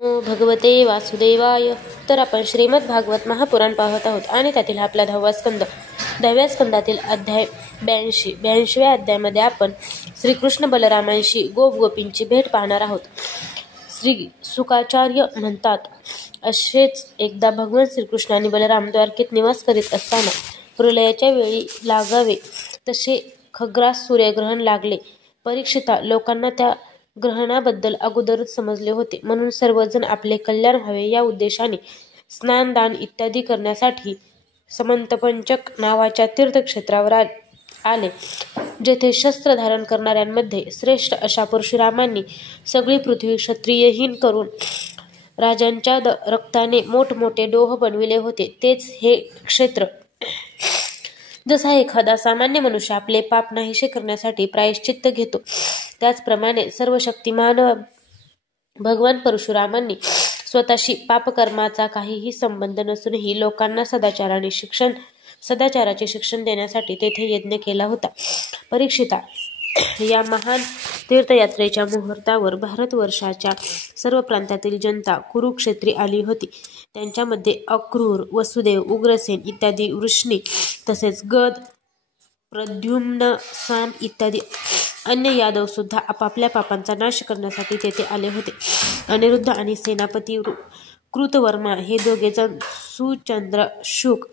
नमो भगवते वासुदेवाय. तर आपण श्रीमद भागवत महापुराण पाहत आहोत आणि त्यातील आपला 10वा स्कंद. 10व्या स्कंदातील अध्याय 82. 82व्या अध्यायामध्ये आपण श्रीकृष्ण बलरामांशी गोपगोपींची भेट पाहणार आहोत. श्री सुकाचार्य म्हणतात, असेच एकदा भगवान श्रीकृष्ण आणि बलराम द्वारकेत निवास करीत असताना प्रलयाच्या वेळी लागावे तसे खग्रास सूर्यग्रहण लागले. परीक्षिता, लोकांना त्या ग्रहणाबद्दल अगोदरच समजले होते, म्हणून सर्वजण आपले कल्याण व्हावे या उद्देशाने स्नान दान इत्यादी करण्यासाठी समंतपंचक नावाच्या तीर्थक्षेत्रावर आले. जेथे शस्त्र धारण करणाऱ्यांमध्ये श्रेष्ठ अशा परशुरामांनी सगळी पृथ्वी क्षत्रियहीन करून राजांच्या रक्ताने मोठमोठे डोह बनविले होते, तेच हे क्षेत्र. जसा एखादा सामान्य मनुष्य आपले पाप नाहीसे करण्यासाठी प्रायश्चित्त घेतो, त्याचप्रमाणे सर्वशक्तिमान भगवान परशुरामांनी स्वतःशी पापकर्माचा काहीही संबंध नसूनही लोकांना सदाचाराचे शिक्षण देण्यासाठी तेथे यज्ञ केला होता. परीक्षिता, या महान तीर्थयात्रेच्या मुहूर्तावर भारतवर्षाच्या सर्व प्रांतातील जनता कुरुक्षेत्री आली होती. त्यांच्यामध्ये अक्रूर, वसुदेव, उग्रसेन इत्यादी वृष्णी, तसेच गद, प्रद्युम्न, साम इत्यादी अन्य यादव सुद्धा आपापल्या पापांचा नाश करण्यासाठी तेथे आले होते. अनिरुद्ध आणि सेनापती कृतवर्मा हे दोघेजण सुचंद्र, शुक,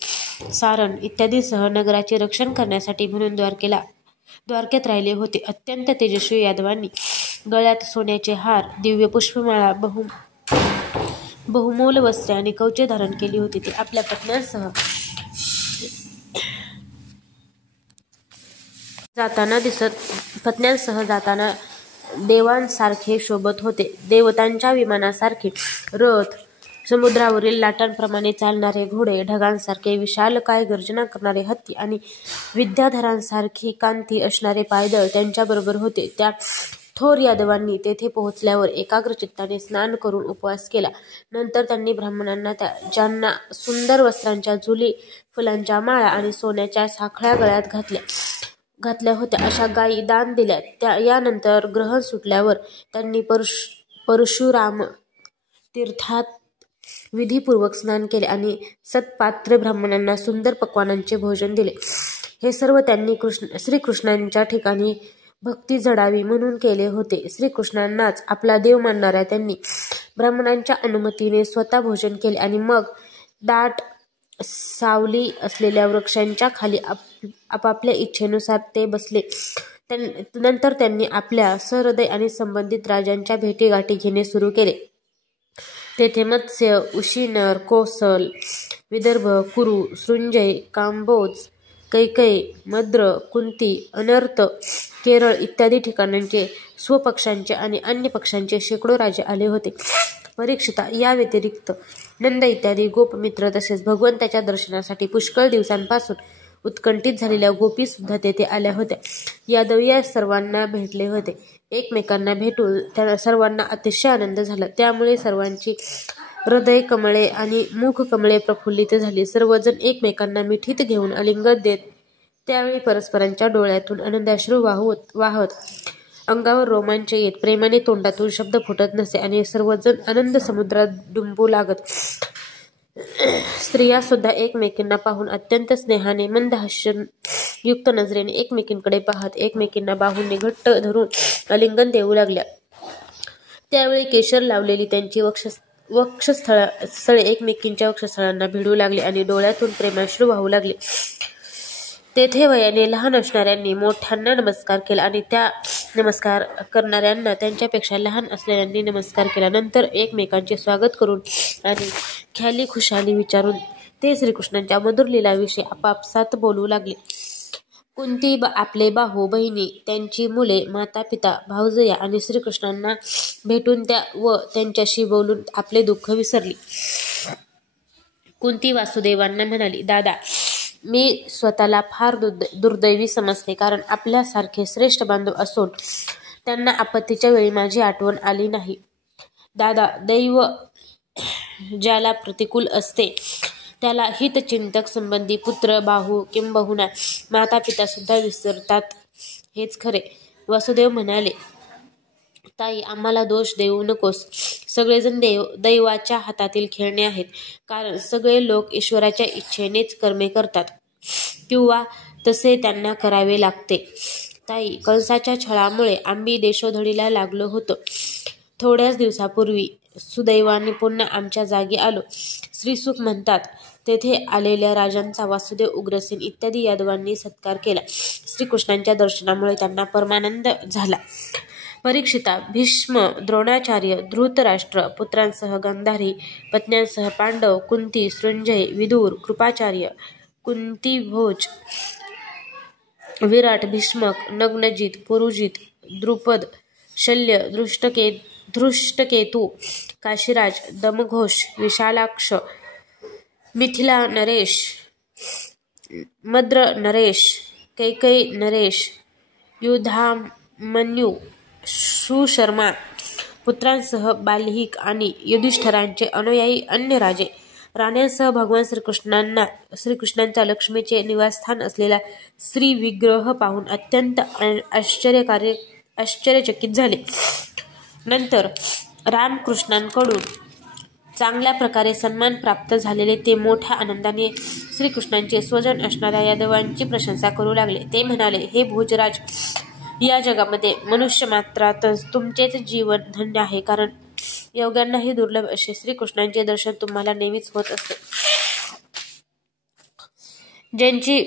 सारण इत्यादीसह नगराचे रक्षण करण्यासाठी म्हणून द्वारकेत राहिले होते. अत्यंत तेजस्वी यादवांनी गळ्यात सोन्याचे हार, दिव्य पुष्पमाळा, बहुमोल वस्त्रे आणि कवचे धारण केली होती. ते आपल्या पत्न्यांसह जाताना देवांसारखे शोभत होते. देवतांच्या विमानासारखे रथ, समुद्रावरील लाटांप्रमाणे चालणारे घोडे, ढगांसारखे विशालकाय गर्जना करणारे हत्ती आणि विद्याधरांसारखी कांती असणारे पायदळ त्यांच्याबरोबर होते. त्या थोर यादवांनी तेथे पोहोचल्यावर एकाग्र चित्ताने स्नान करून उपवास केला. नंतर त्यांनी ब्राह्मणांना ज्यांना सुंदर वस्त्रांच्या झुली, फुलांच्या माळा आणि सोन्याच्या साखळ्या गळ्यात घातल्या होत्या अशा गायी दान दिल्या. यानंतर ग्रहण सुटल्यावर त्यांनी परशुराम तीर्थात विधीपूर्वक स्नान केले आणि सत्पात्र ब्राह्मणांना सुंदर पक्वान्नांचे भोजन दिले. हे सर्व त्यांनी श्रीकृष्णांच्या ठिकाणी भक्ती जडावी म्हणून केले होते. श्रीकृष्णांनाच आपला देव मानणाऱ्या त्यांनी ब्राह्मणांच्या अनुमतीने स्वतः भोजन केले आणि मग दाट सावली असलेल्या वृक्षांच्या खाली आपापल्या इच्छेनुसार ते बसले. नंतर त्यांनी आपल्या सहृदय आणि संबंधित राजांच्या भेटीगाठी घेणे सुरू केले. तेथे मत्स्य, उशिनर, कोसल, विदर्भ, कुरु, सृंजय, कांबोज, कैकय, मद्र, कुंती, अनर्त, केरळ इत्यादी ठिकाणांचे, स्वपक्षांचे आणि अन्य पक्षांचे शेकडो राजे आले होते. परीक्षिता, या व्यतिरिक्त नंद इत्यादी गोपमित्र तसेच भगवंताच्या दर्शनासाठी पुष्कळ दिवसांपासून उत्कंठित झालेल्या गोपी सुद्धा तेथे आल्या होत्या. यादव या सर्वांना भेटले होते. एकमेकांना भेटून त्या सर्वांना अतिशय आनंद झाला. त्यामुळे सर्वांची हृदय कमळे आणि मुख कमळे प्रफुल्लित झाली. सर्वजण एकमेकांना मिठीत घेऊन आलिंगन देत त्यावेळी परस्परांच्या डोळ्यातून आनंदाश्रू वाहत अंगावर रोमांच येत प्रेमाने तोंडातून शब्द फुटत नसे आणि सर्वजण आनंद समुद्रात डुंबू लागत. स्त्रिया सुद्धा एकमेकींना पाहून अत्यंत स्नेहाने मंद हास्ययुक्त नजरेने एकमेकींकडे पाहत एकमेकींना बाहूंनी घट्ट धरून आलिंगन देऊ लागल्या. त्यावेळी केशर लावलेली त्यांची वक्षस्थळे एकमेकींच्या वक्षस्थळांना भिडू लागली आणि डोळ्यातून प्रेमाश्रू वाहू लागले. तेथे वयाने लहान असणाऱ्यांनी मोठ्यांना नमस्कार केला आणि त्या नमस्कार करणाऱ्यांना त्यांच्यापेक्षा लहान असलेल्यांनी नमस्कार केला. नंतर एकमेकांचे स्वागत करून आणि ख्याली खुशाली विचारून ते श्रीकृष्णांच्या मधुर लीलाविषयी आपापसात बोलू लागले. कुंती आपले भाऊ बहिणी, त्यांची मुले, माता पिता, भावजया आणि श्रीकृष्णांना भेटून व त्यांच्याशी बोलून आपले दुःख विसरली. कुंती वासुदेवांना म्हणाली, दादा, मी स्वतःला फार दुर्दैवी समजते, कारण आपल्यासारखे श्रेष्ठ बांधव असून त्यांना आपत्तीच्या वेळी माझी आठवण आली नाही. दादा, दैव ज्याला प्रतिकूल असते त्याला हितचिंतक संबंधी पुत्र, बाहू किंबहुना माता पिता सुद्धा विसरतात, हेच खरे. वासुदेव म्हणाले, ताई, आम्हाला दोष देऊ नकोस. सगळेजण दैवाच्या हातातील खेळणे आहेत, कारण सगळे लोक ईश्वराच्या इच्छेनेच कर्मे करतात किंवा तसे त्यांना करावे लागते. ताई, कंसाच्या छळामुळे आम्ही देशोधडीला लागलो होतो. थोड्याच दिवसापूर्वी सुदैवाने पुन्हा आमच्या जागी आलो. श्रीसुख म्हणतात, तेथे आलेल्या राजांचा वासुदेव, उग्रसेन इत्यादी यादवांनी सत्कार केला. श्रीकृष्णांच्या दर्शनामुळे त्यांना परमानंद झाला. परीक्षिता, भीष्म, द्रोणाचार्य, धृतराष्ट्र पुत्रांसह गांधारी, पत्न्यांसह पांडव, कुंती, सृंजय, विदुर, कृपाचार्य, कुंतीभोज, विराट, भीष्मक, नग्नजित, पुरुजित, द्रुपद, शल्य, धृष्टकेतू, काशीराज, दमघोष, विशालाक्ष, मिथिला नरेश, मद्र नरेश, कैकई नरेश, युधामन्यू, सुशर्मा पुत्रांसह बाल्हिक आणि युधिष्ठिरांचे अनुयायी अन्य राजे, राण्यांसह भगवान श्रीकृष्णांचा लक्ष्मीचे निवासस्थान असलेला श्रीविग्रह पाहून अत्यंत आश्चर्यचकित झाले. नंतर रामकृष्णांकडून चांगल्या प्रकारे सन्मान प्राप्त झालेले ते मोठ्या आनंदाने श्रीकृष्णांचे स्वजन असणाऱ्या यादवांची प्रशंसा करू लागले. ते म्हणाले, हे भोजराज, या जगामध्ये मनुष्य मात्रातच तुमचेच जीवन धन्य आहे, कारण योग्यांनाही दुर्लभ असे श्रीकृष्णांचे दर्शन तुम्हाला नेहमीच होत असते. ज्यांची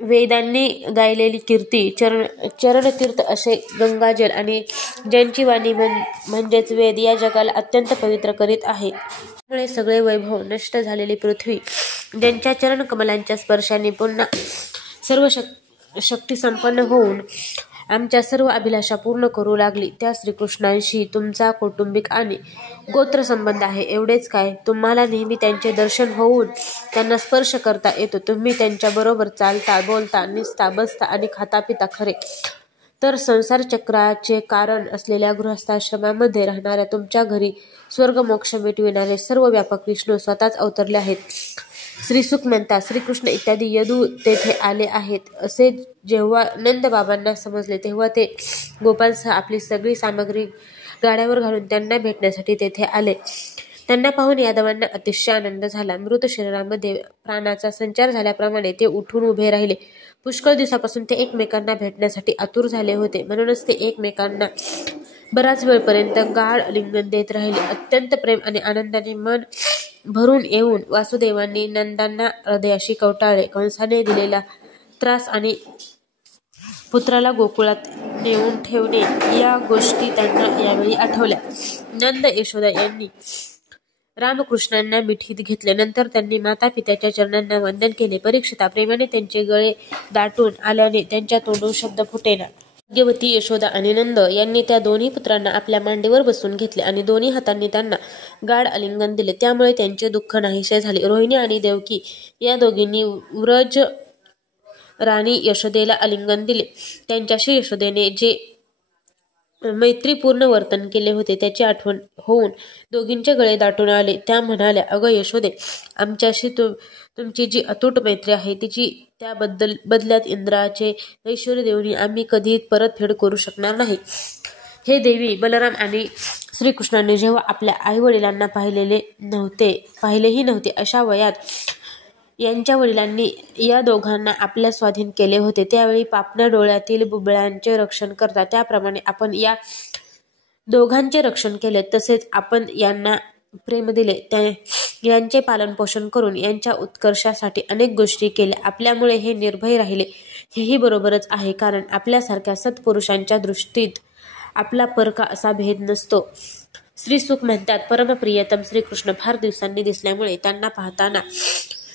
वेदांनी गायलेली कीर्ती चरणतीर्थ असे गंगाजल आणि ज्यांची वाणी म्हणजेच वेद या जगाला अत्यंत पवित्र करीत आहे. त्यामुळे सगळे वैभव नष्ट झालेली पृथ्वी ज्यांच्या चरणकमलांच्या स्पर्शाने पुन्हा सर्व शक्ती संपन्न होऊन आमच्या सर्व अभिलाषा पूर्ण करू लागली, त्या श्रीकृष्णांशी तुमचा कौटुंबिक आणि गोत्र संबंध आहे. एवढेच काय, तुम्हाला नेहमी त्यांचे दर्शन होऊन त्यांना स्पर्श करता येतो. तुम्ही त्यांच्याबरोबर चालता, बोलता, निसता, बसता आणि खाता पिता. खरे तर संसार चक्राचे कारण असलेल्या गृहस्थाश्रमामध्ये राहणाऱ्या तुमच्या घरी स्वर्गमोक्ष मिटविणारे सर्व व्यापक विष्णू स्वतःच अवतरले आहेत. श्रीसुख म्हणतात, श्रीकृष्ण इत्यादी यदू तेथे आले आहेत असे जेव्हा नंदबाबांना समजले, तेव्हा ते गोपांसह आपली सगळी सामग्री गाड्यावर घालून त्यांना भेटण्यासाठी तेथे आले. त्यांना पाहून यादवांना अतिशय आनंद झाला. मृत शरीरामध्ये प्राणाचा संचार झाल्याप्रमाणे ते उठून उभे राहिले. पुष्कळ दिवसापासून ते एकमेकांना भेटण्यासाठी आतुर झाले होते. म्हणूनच ते एकमेकांना बराच वेळपर्यंत गाढ आलिंगन देत राहिले. अत्यंत प्रेम आणि आनंदाने मन भरून येऊन वासुदेवांनी नंदांना हृदयाशी कवटाळले. कंसाने दिलेला त्रास आणि पुत्राला गोकुळात नेऊन ठेवणे या गोष्टी त्यांना यावेळी आठवल्या. नंद यशोदा यांनी रामकृष्णांना मिठीत घेतले. नंतर त्यांनी माता पित्याच्या चरणांना वंदन केले. परीक्षिता, प्रेमाने त्यांचे गळे दाटून आल्याने त्यांच्या तोंडून शब्द फुटेना. भाग्यवती यशोदा आणि नंद यांनी त्या दोन्ही पुत्रांना आपल्या मांडीवर बसून घेतले आणि दोन्ही हातांनी त्यांना गाढ आलिंगन दिले. त्यामुळे त्यांचे दुःख नाहीसे झाले. रोहिणी आणि देवकी या दोघींनी व्रज राणी यशोदेला आलिंगन दिले. त्यांच्याशी यशोदेने जे मैत्रीपूर्ण वर्तन केले होते त्याची आठवण होऊन दोघींचे गळे दाटून आले. त्या म्हणाल्या, अगं यशोदे, आमच्याशी तुमची जी अतूट मैत्री आहे तिची त्या बदल्यात इंद्राचे ऐश्वर्य देऊनही आम्ही कधी परतफेड करू शकणार नाही. हे देवी, बलराम आणि श्रीकृष्णांनी जेव्हा आपल्या आईवडिलांना पाहिलेही नव्हते अशा वयात यांच्या वडिलांनी या दोघांना आपल्या स्वाधीन केले होते. त्यावेळी पापण्या डोळ्यातील बुबुळांचे रक्षण करतात त्याप्रमाणे आपण या दोघांचे रक्षण केले. तसेच आपण यांना प्रेम दिले, यांचे पालन पोषण करून यांच्या उत्कर्षासाठी अनेक गोष्टी केल्या. आपल्यामुळे हे निर्भय राहिले हेही बरोबरच आहे, कारण आपल्यासारख्या सत्पुरुषांच्या दृष्टीत आपला परका असा भेद नसतो. श्रीसुख म्हणतात, परमप्रियतम श्रीकृष्ण फार दिवसांनी दिसल्यामुळे त्यांना पाहताना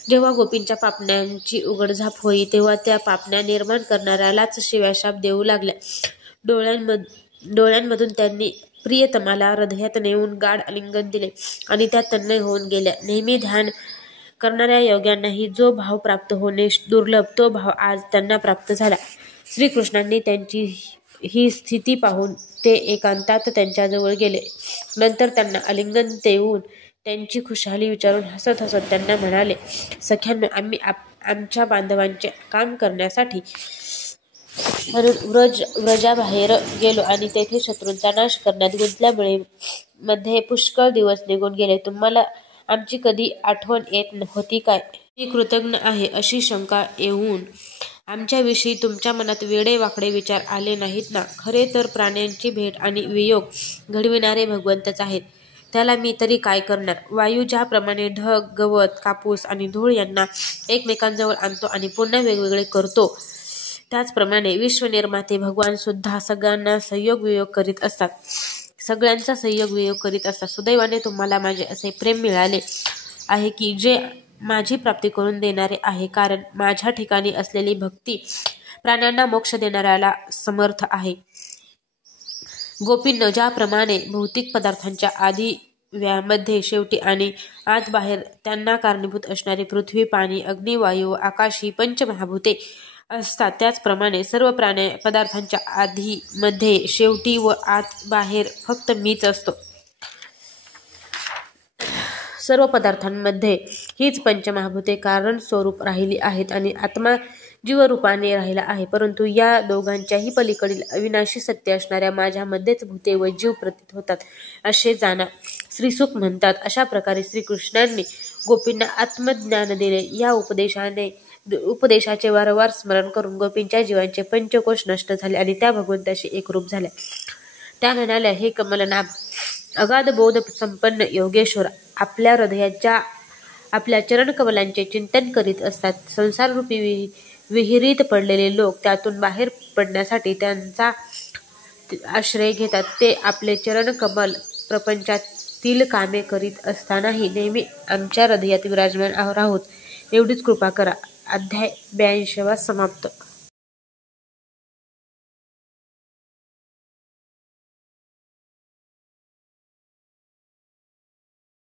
जेव्हा गोपींच्या पापण्यांची उघडझाप होई तेव्हा त्या पापण्या निर्माण करणाऱ्यालाच शिव्याशाप देऊ लागल्या. डोळ्यांमधून त्यांनी प्रियतमाला हृदयात नेऊन गाढ आलिंगन दिले आणि त्या तन्मय होऊन गेल्या. नेहमी ध्यान करणाऱ्या योग्यांनाही जो भाव प्राप्त होणे दुर्लभ तो भाव आज त्यांना प्राप्त झाला. श्रीकृष्णांनी त्यांची ही स्थिती पाहून ते एकांतात त्यांच्याजवळ गेले. नंतर त्यांना आलिंगन देऊन त्यांची खुशाली विचारून हसत हसत त्यांना म्हणाले, सख्यांनो, आम्ही आमच्या बांधवांचे काम करण्यासाठी म्हणून व्रजाबाहेर गेलो आणि तेथे शत्रूंचा नाश करण्यात गुंतल्यामुळे मध्ये पुष्कळ दिवस निघून गेले. तुम्हाला आमची कधी आठवण येत होती काय? मी कृतज्ञ आहे. अशी शंका येऊन आमच्याविषयी तुमच्या मनात वेडे वाकडे विचार आले नाहीत ना? खरे तर प्राण्यांची भेट आणि वियोग घडविणारे भगवंतच आहेत. त्याला मी तरी काय करणार? वायू ज्याप्रमाणे ढग, गवत, कापूस आणि धूळ यांना एकमेकांजवळ आणतो आणि पुन्हा वेगवेगळे करतो, त्याचप्रमाणे विश्वनिर्माते भगवान सुद्धा सगळ्यांना संयोग वियोग करीत असतात. सगळ्यांचा संयोग वियोग करीत असतात. सुदैवाने तुम्हाला माझे असे प्रेम मिळाले आहे की जे माझी प्राप्ती करून देणारे आहे, कारण माझ्या ठिकाणी असलेली भक्ती प्राण्यांना मोक्ष देणाऱ्याला समर्थ आहे. गोपींनो, ज्याप्रमाणे भौतिक पदार्थांच्या आधी मध्ये शेवटी आणि आत बाहेर त्यांना कारणीभूत असणारी पृथ्वी, पाणी, अग्नी, वायू व आकाश ही पंचमहाभूते असतात, त्याचप्रमाणे सर्व पदार्थांच्या आधी, मध्ये, शेवटी व आत बाहेर फक्त मीच असतो. सर्व पदार्थांमध्ये हीच पंचमहाभूते कारण स्वरूप राहिली आहेत आणि आत्मा जीवरूपाने राहिला आहे. परंतु या दोघांच्याही पलीकडील अविनाशी सत्य असणाऱ्या माझ्यामध्येच भूते व जीव प्रतीत होतात, असे जाणा. श्रीसुख म्हणतात, अशा प्रकारे श्रीकृष्णांनी गोपींना आत्मज्ञान दिले. या उपदेशाचे वारंवार स्मरण करून गोपींच्या जीवांचे पंचकोश नष्ट झाले आणि त्या भगवंताशी एकरूप झाल्या. त्या म्हणाल्या, हे कमलनाभ, अगाध बोध संपन्न योगेश्वर, आपल्या हृदयाच्या आपल्या चरणकमलांचे चिंतन करीत असतात. संसाररूपी विहिरीत पडलेले लोक त्यातून बाहेर पडण्यासाठी त्यांचा आश्रय घेतात. ते आपले चरणकमल प्रपंचातील कामे करीत असतानाही नेहमी आमच्या हृदयात विराजमान राहोत, एवढीच कृपा करा. अध्याय 82 समाप्त.